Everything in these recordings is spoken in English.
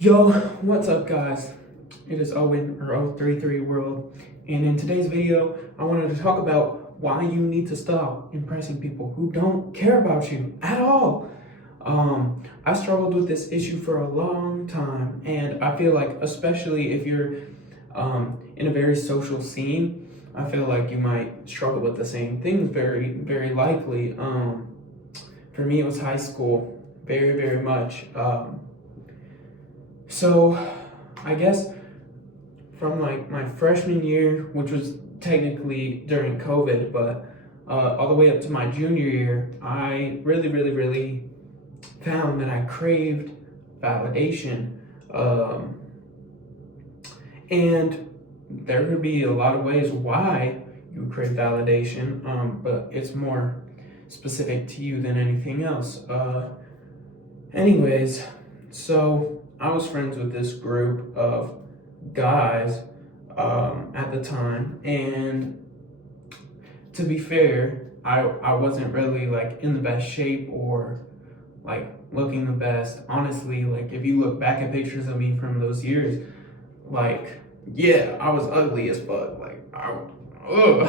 Yo, what's up guys? It is Owen or O33 World, and in today's video, I wanted to talk about why you need to stop impressing people who don't care about you at all. I struggled with this issue for a long time, and I feel like, especially if you're in a very social scene, I feel like you might struggle with the same things very likely. For me, it was high school, very much. So I guess from like my freshman year, which was technically during COVID, but all the way up to my junior year, I really found that I craved validation. And there could be a lot of ways why you crave validation, but it's more specific to you than anything else. Anyways, so I was friends with this group of guys at the time, and to be fair, I wasn't really like in the best shape or like looking the best. Honestly, like if you look back at pictures of me from those years, like yeah, I was ugly as fuck. Like ugh.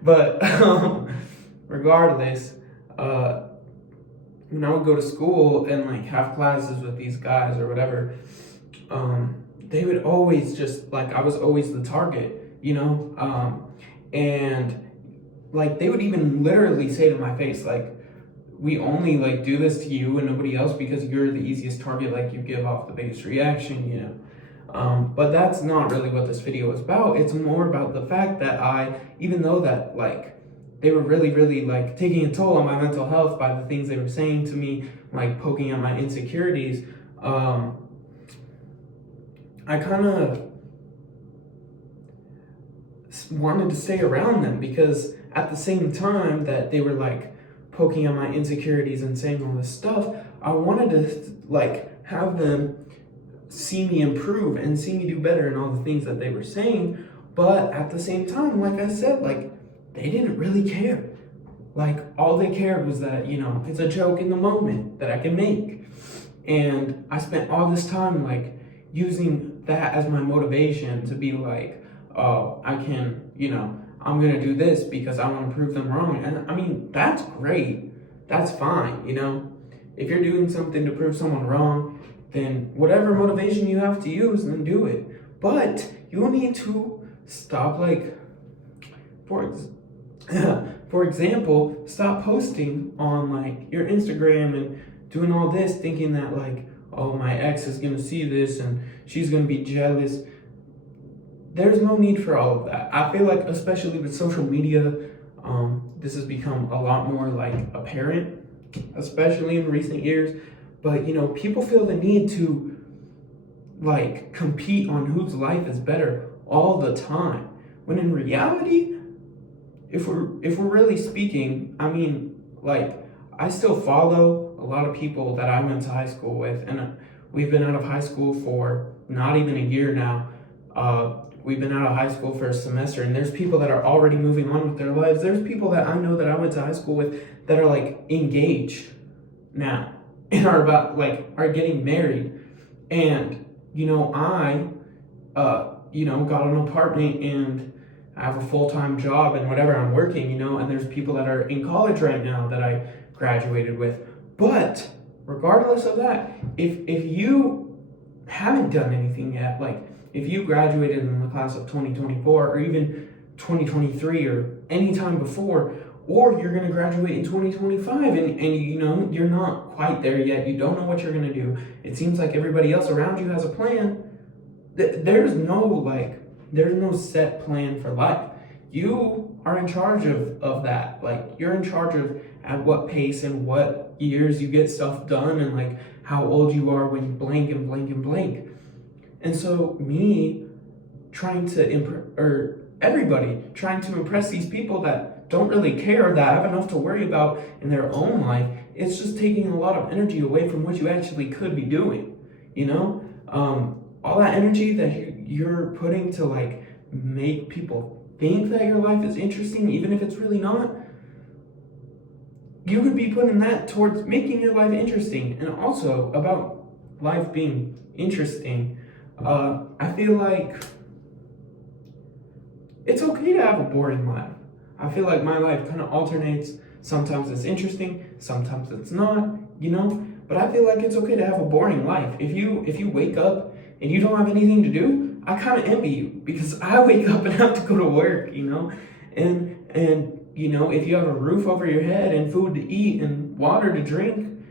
But regardless, when I would go to school and like have classes with these guys or whatever, they would always just like I was always the target, and like they would even literally say to my face like, we only like do this to you and nobody else because you're the easiest target, like you give off the biggest reaction. But that's not really what this video is about. It's more about the fact that even though that like they were really like taking a toll on my mental health by the things they were saying to me, like poking at my insecurities, I kind of wanted to stay around them because at the same time that they were like poking at my insecurities and saying all this stuff, I wanted to like have them see me improve and see me do better in all the things that they were saying. But at the same time, like I said, like they didn't really care. Like all they cared was that, it's a joke in the moment that I can make. And I spent all this time like using that as my motivation to be like, oh, I can, I'm gonna do this because I want to prove them wrong. And I mean, that's great. That's fine, If you're doing something to prove someone wrong, then whatever motivation you have to use, then do it. But you need to stop, like, for example, stop posting on like your Instagram and doing all this thinking that like, oh, my ex is gonna see this and she's gonna be jealous. There's no need for all of that. I feel like, especially with social media, this has become a lot more like apparent, especially in recent years. But people feel the need to like compete on whose life is better all the time, when in reality, if we're really speaking, I mean, like I still follow a lot of people that I went to high school with, and we've been out of high school for not even a year now. We've been out of high school for a semester, and there's people that are already moving on with their lives. There's people that I know that I went to high school with that are like engaged now and are getting married. And I got an apartment and I have a full-time job and whatever, I'm working, and there's people that are in college right now that I graduated with. But regardless of that, if you haven't done anything yet, like if you graduated in the class of 2024 or even 2023 or any time before, or you're going to graduate in 2025 and you're not quite there yet, you don't know what you're going to do, it seems like everybody else around you has a plan. There's no set plan for life. You are in charge of that. Like you're in charge of at what pace and what years you get stuff done and like how old you are when blank and blank and blank. And so me trying to everybody trying to impress these people that don't really care, that have enough to worry about in their own life, it's just taking a lot of energy away from what you actually could be doing, all that energy that you're putting to like make people think that your life is interesting, even if it's really not, you could be putting that towards making your life interesting. And also about life being interesting, I feel like it's okay to have a boring life. I feel like my life kind of alternates. Sometimes it's interesting, sometimes it's not, you know? But I feel like it's okay to have a boring life. If you wake up and you don't have anything to do, I kind of envy you because I wake up and have to go to work, you know? And you know, if you have a roof over your head and food to eat and water to drink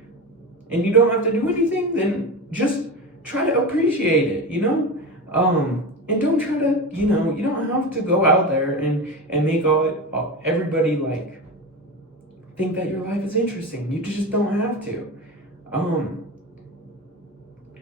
and you don't have to do anything, then just try to appreciate it, you know? And don't try to, you know, you don't have to go out there and make everybody like think that your life is interesting. You just don't have to.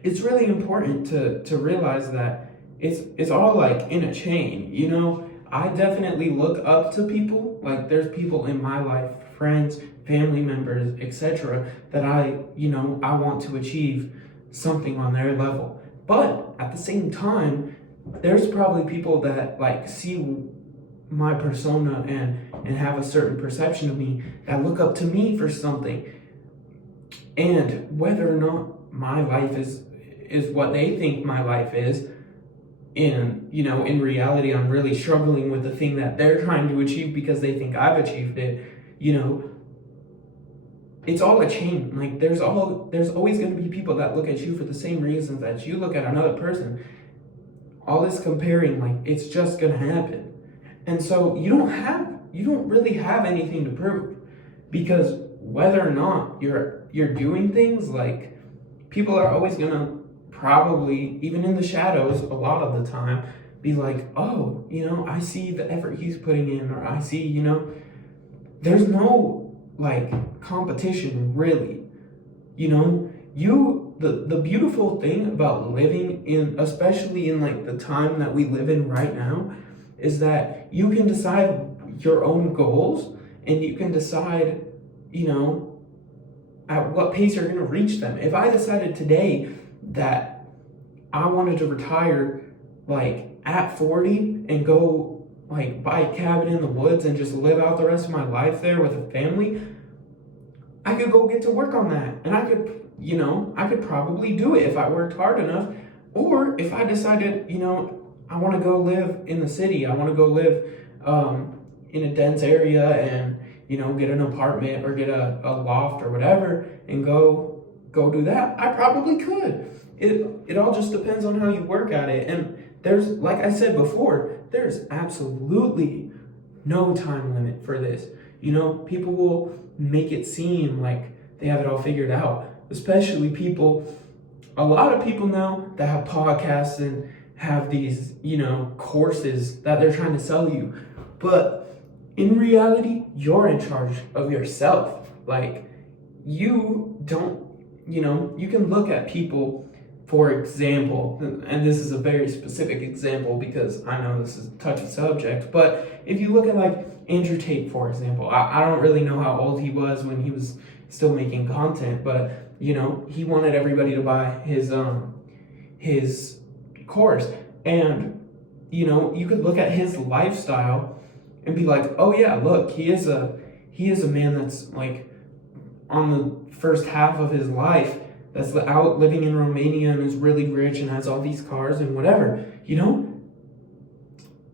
It's really important to realize that it's all like in a chain, you know. I definitely look up to people. Like there's people in my life, friends, family members, etc., that I want to achieve something on their level. But at the same time, there's probably people that like see my persona and have a certain perception of me that look up to me for something. And whether or not my life is what they think my life is, in reality I'm really struggling with the thing that they're trying to achieve because they think I've achieved it, it's all a chain. Like there's always going to be people that look at you for the same reasons that you look at another person. All this comparing, like it's just going to happen. And so you don't really have anything to prove, because whether or not you're doing things, like people are always going to probably, even in the shadows a lot of the time, be like, oh, I see the effort he's putting in, or I see, there's no like competition really. The beautiful thing about living in, especially in like the time that we live in right now, is that you can decide your own goals and you can decide, at what pace you're going to reach them. If I decided today that I wanted to retire like at 40 and go like buy a cabin in the woods and just live out the rest of my life there with a family, I could go get to work on that, and I could probably do it if I worked hard enough. Or if I decided, I want to go live in the city, I want to go live in a dense area and, get an apartment or get a loft or whatever and go do that, I probably could. It all just depends on how you work at it. And there's, like I said before, there's absolutely no time limit for this. People will make it seem like they have it all figured out, especially a lot of people now that have podcasts and have these, courses that they're trying to sell you. But in reality, you're in charge of yourself. Like, you don't, you can look at people, for example, and this is a very specific example because I know this is a touchy subject, but if you look at like Andrew Tate, for example, I don't really know how old he was when he was still making content, but he wanted everybody to buy his course. And you could look at his lifestyle and be like, oh yeah, look, he is a man that's like on the first half of his life that's out living in Romania and is really rich and has all these cars and whatever,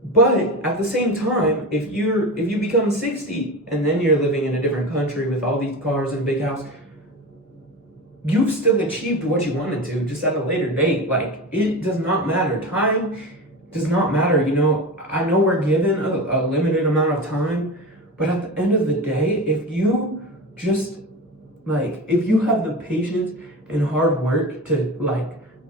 But at the same time, if you become 60 and then you're living in a different country with all these cars and big house, you've still achieved what you wanted to, just at a later date. Like, it does not matter. Time does not matter. I know we're given a limited amount of time, but at the end of the day, if you have the patience and hard work to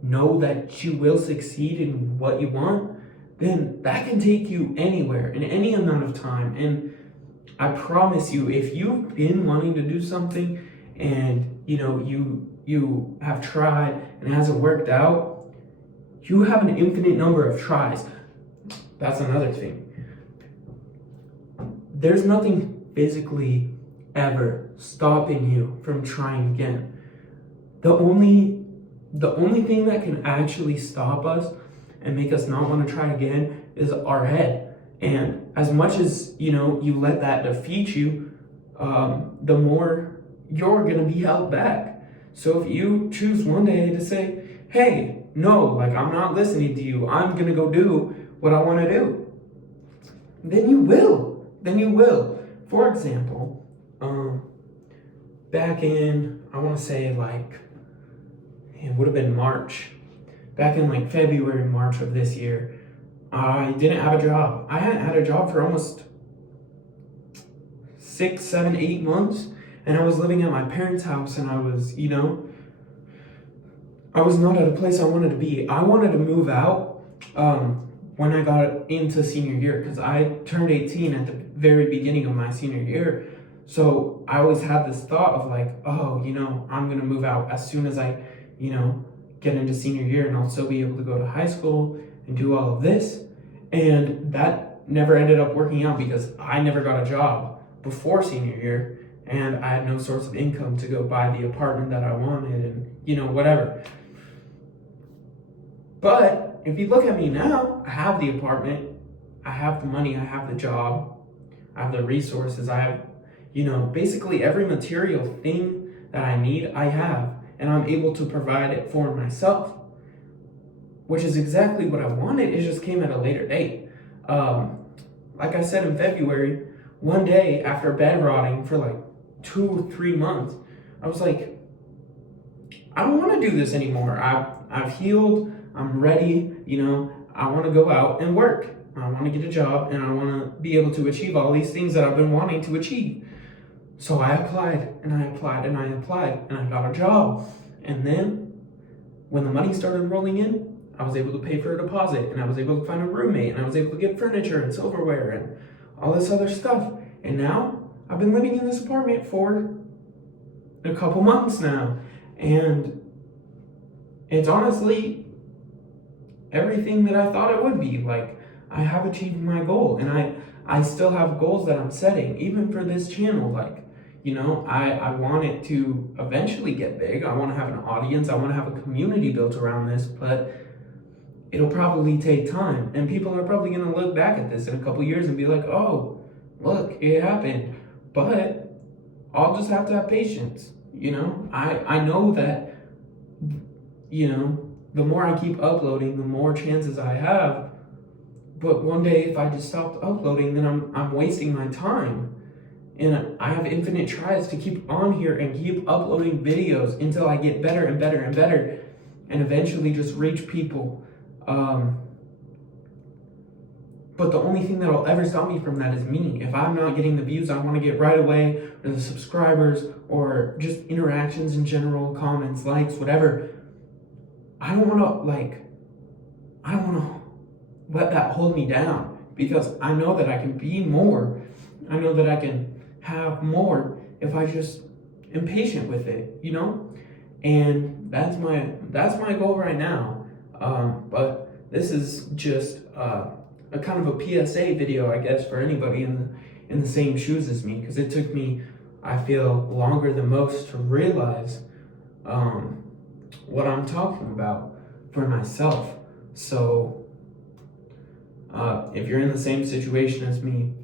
know that you will succeed in what you want, then that can take you anywhere in any amount of time. And I promise you, if you've been wanting to do something and you have tried and it hasn't worked out, you have an infinite number of tries. That's another thing. There's nothing physically ever stopping you from trying again. The only thing that can actually stop us and make us not want to try again is our head. And as much as you let that defeat you, the more you're gonna be held back. So if you choose one day to say, hey, no, like I'm not listening to you, I'm gonna go do what I wanna do, then you will. For example, back in, I wanna say like, it would have been March, back in like February, March of this year, I didn't have a job. I hadn't had a job for almost 6, 7, 8 months, and I was living at my parents' house, and I was, I was not at a place I wanted to be. I wanted to move out when I got into senior year, because I turned 18 at the very beginning of my senior year. So I always had this thought of like, oh, I'm gonna move out as soon as I, get into senior year, and I'll still be able to go to high school and do all of this. And that never ended up working out because I never got a job before senior year, and I had no source of income to go buy the apartment that I wanted, and whatever. But if you look at me now, I have the apartment, I have the money, I have the job, I have the resources, I have, basically every material thing that I need, I have, and I'm able to provide it for myself, which is exactly what I wanted. It just came at a later date. Like I said in February, one day after bed rotting for like 2 or 3 months, I was like, I don't want to do this anymore. I've healed. I'm ready. I want to go out and work. I want to get a job, and I want to be able to achieve all these things that I've been wanting to achieve. So I applied, and I applied, and I applied, and I got a job. And then when the money started rolling in, I was able to pay for a deposit, and I was able to find a roommate, and I was able to get furniture and silverware and all this other stuff. And now I've been living in this apartment for a couple months now. And it's honestly everything that I thought it would be. Like, I have achieved my goal, and I still have goals that I'm setting, even for this channel. Like, I want it to eventually get big. I want to have an audience. I want to have a community built around this, but it'll probably take time. And people are probably going to look back at this in a couple years and be like, oh, look, it happened. But I'll just have to have patience. I know that, the more I keep uploading, the more chances I have. But one day, if I just stopped uploading, then I'm wasting my time. And I have infinite tries to keep on here and keep uploading videos until I get better and better and better, and eventually just reach people. But the only thing that will ever stop me from that is me. If I'm not getting the views I want to get right away, or the subscribers, or just interactions in general, comments, likes, whatever, I don't want to let that hold me down, because I know that I can be more. I know that I can have more if I just am patient with it, And that's my goal right now. But this is just a kind of a PSA video, I guess, for anybody in the same shoes as me, because it took me, I feel, longer than most to realize what I'm talking about for myself. So if you're in the same situation as me,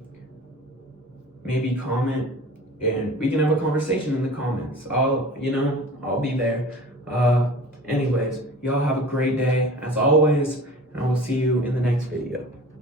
maybe comment and we can have a conversation in the comments. I'll be there. Anyways, y'all have a great day as always, and I will see you in the next video.